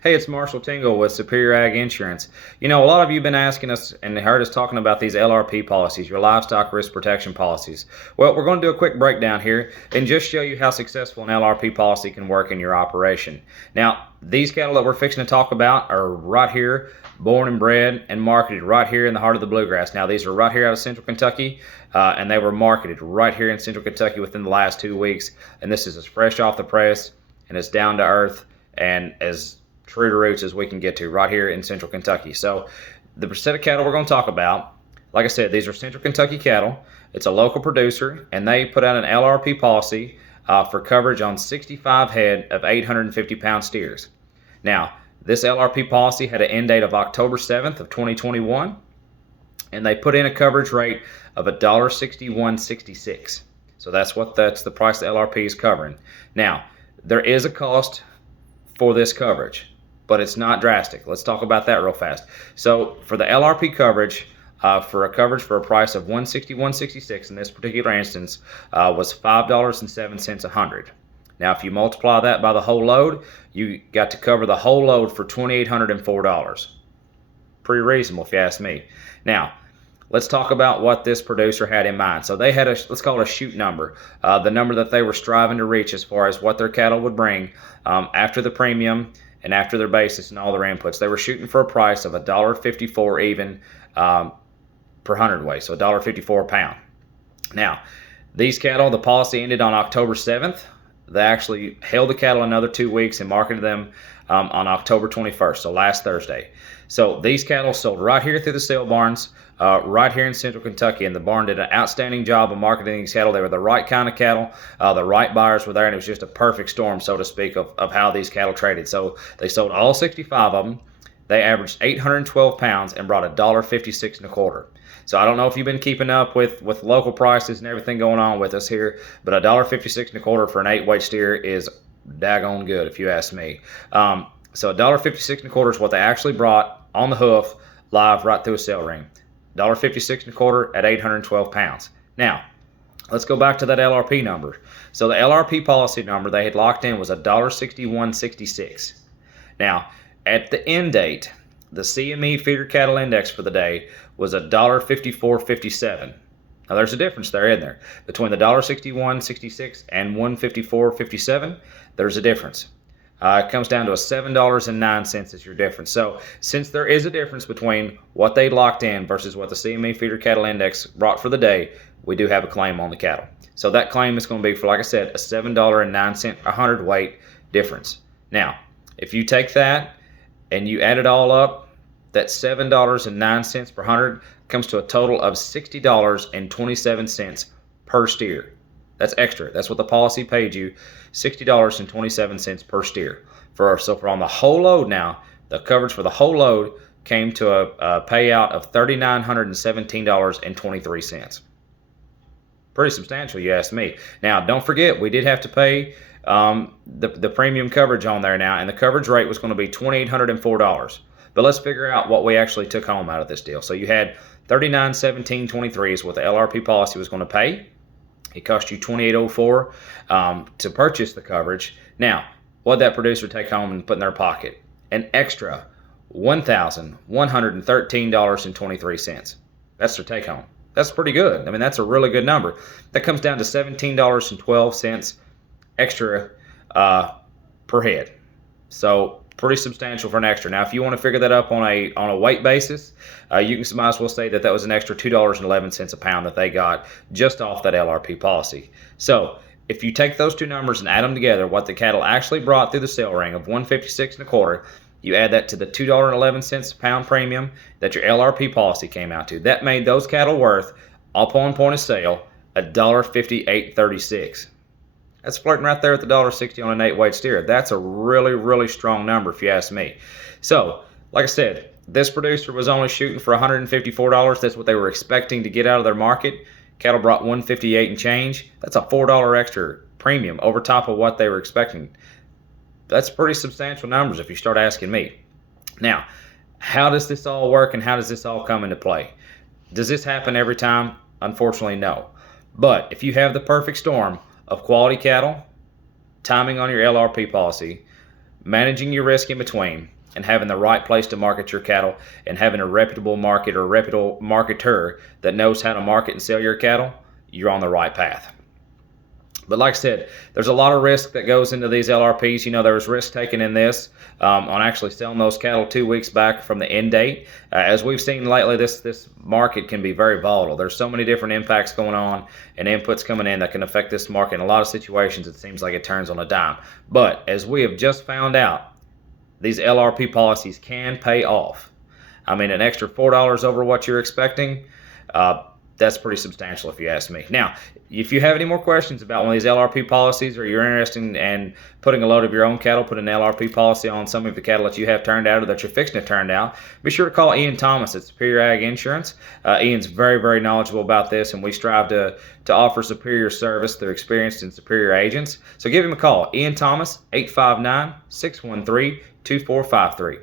Hey, it's Marshall Tingle with Superior Ag Insurance. You know, a lot of you have been asking us and heard us talking about these LRP policies, your livestock risk protection policies. Well, we're going to do a quick breakdown here and just show you how successful an LRP policy can work in your operation. Now, these cattle that we're fixing to talk about are right here, born and bred and marketed right here in the heart of the bluegrass. Now, these are right here out of Central Kentucky, and they were marketed right here in Central Kentucky within the last 2 weeks. And this is as fresh off the press and as down to earth and as true to roots as we can get to right here in Central Kentucky. So the set of cattle we're going to talk about, like I said, these are Central Kentucky cattle. It's a local producer, and they put out an LRP policy for coverage on 65 head of 850-pound steers. Now, this LRP policy had an end date of October 7th of 2021, and they put in a coverage rate of $1.6166. So that's the price the LRP is covering. Now, there is a cost for this coverage, but it's not drastic. Let's talk about that real fast. So for the LRP coverage, for a price of $161.66 in this particular instance, was $5.07 a hundred. Now, if you multiply that by the whole load, you got to cover the whole load for $2,804. Pretty reasonable, if you ask me. Now, let's talk about what this producer had in mind. So they had let's call it a shoot number, the number that they were striving to reach as far as what their cattle would bring after the premium and after their basis and all their inputs. They were shooting for a price of $1.54 even per hundredweight, so $1.54 a pound. Now, these cattle, the policy ended on October 7th. They actually held the cattle another 2 weeks and marketed them on October 21st, so last Thursday. So these cattle sold right here through the sale barns, right here in Central Kentucky, and the barn did an outstanding job of marketing these cattle. They were the right kind of cattle, the right buyers were there, and it was just a perfect storm, so to speak, of how these cattle traded. So they sold all 65 of them. They averaged 812 pounds and brought $1.56 and a quarter. So I don't know if you've been keeping up with local prices and everything going on with us here, but $1.56 and a quarter for an 8-weight steer is daggone good, if you ask me. So $1.56 and a quarter is what they actually brought on the hoof, live right through a sale ring. $1.56 and a quarter at 812 pounds. Now, let's go back to that LRP number. So the LRP policy number they had locked in was $1.6166. Now, at the end date, the CME feeder cattle index for the day was $1.5457. Now there's a difference there, isn't there? Between the $1.6166 and $1.5457, there's a difference. It comes down to $7.09 is your difference. So since there is a difference between what they locked in versus what the CME feeder cattle index brought for the day, we do have a claim on the cattle. So that claim is going to be for, like I said, a $7.09 a hundredweight difference. Now, if you take that and you add it all up, that $7.09 per hundred comes to a total of $60.27 per steer. That's extra. That's what the policy paid you, $60.27 per steer. So for on the whole load now, the coverage for the whole load came to a payout of $3,917.23. Pretty substantial, you ask me. Now, don't forget, we did have to pay the premium coverage on there now, and the coverage rate was going to be $2,804. But let's figure out what we actually took home out of this deal. So you had $39,1723 is what the LRP policy was going to pay. It cost you $2,804 to purchase the coverage. Now, what did that producer take home and put in their pocket? An extra $1,113.23. That's their take home. That's pretty good. I mean, that's a really good number. That comes down to $17.12 extra per head. So pretty substantial for an extra. Now, if you want to figure that up on a weight basis, you can might as well say that was an extra $2.11 a pound that they got just off that LRP policy. So if you take those two numbers and add them together, what the cattle actually brought through the sale ring of $156 and a quarter, you add that to the $2.11 a pound premium that your LRP policy came out to. That made those cattle worth, upon point of sale, $1.5836. That's flirting right there at the $1.60 on an 8-weight steer. That's a really, really strong number if you ask me. So, like I said, this producer was only shooting for $154. That's what they were expecting to get out of their market. Cattle brought $158 and change. That's a $4 extra premium over top of what they were expecting. That's pretty substantial numbers if you start asking me. Now, how does this all work and how does this all come into play? Does this happen every time? Unfortunately, no. But if you have the perfect storm of quality cattle, timing on your LRP policy, managing your risk in between, and having the right place to market your cattle, and having a reputable market or reputable marketer that knows how to market and sell your cattle, you're on the right path. But like I said, there's a lot of risk that goes into these LRPs. There was risk taken in this on actually selling those cattle 2 weeks back from the end date. As we've seen lately, this market can be very volatile. There's so many different impacts going on and inputs coming in that can affect this market. In a lot of situations, it seems like it turns on a dime. But as we have just found out, these LRP policies can pay off. I mean, an extra $4 over what you're expecting, that's pretty substantial if you ask me. Now, if you have any more questions about one of these LRP policies, or you're interested in putting a load of your own cattle, put an LRP policy on some of the cattle that you have turned out or that you're fixing to turn out, be sure to call Ian Thomas at Superior Ag Insurance. Ian's very, very knowledgeable about this, and we strive to offer superior service through experienced and superior agents. So give him a call. Ian Thomas, 859-613-2453.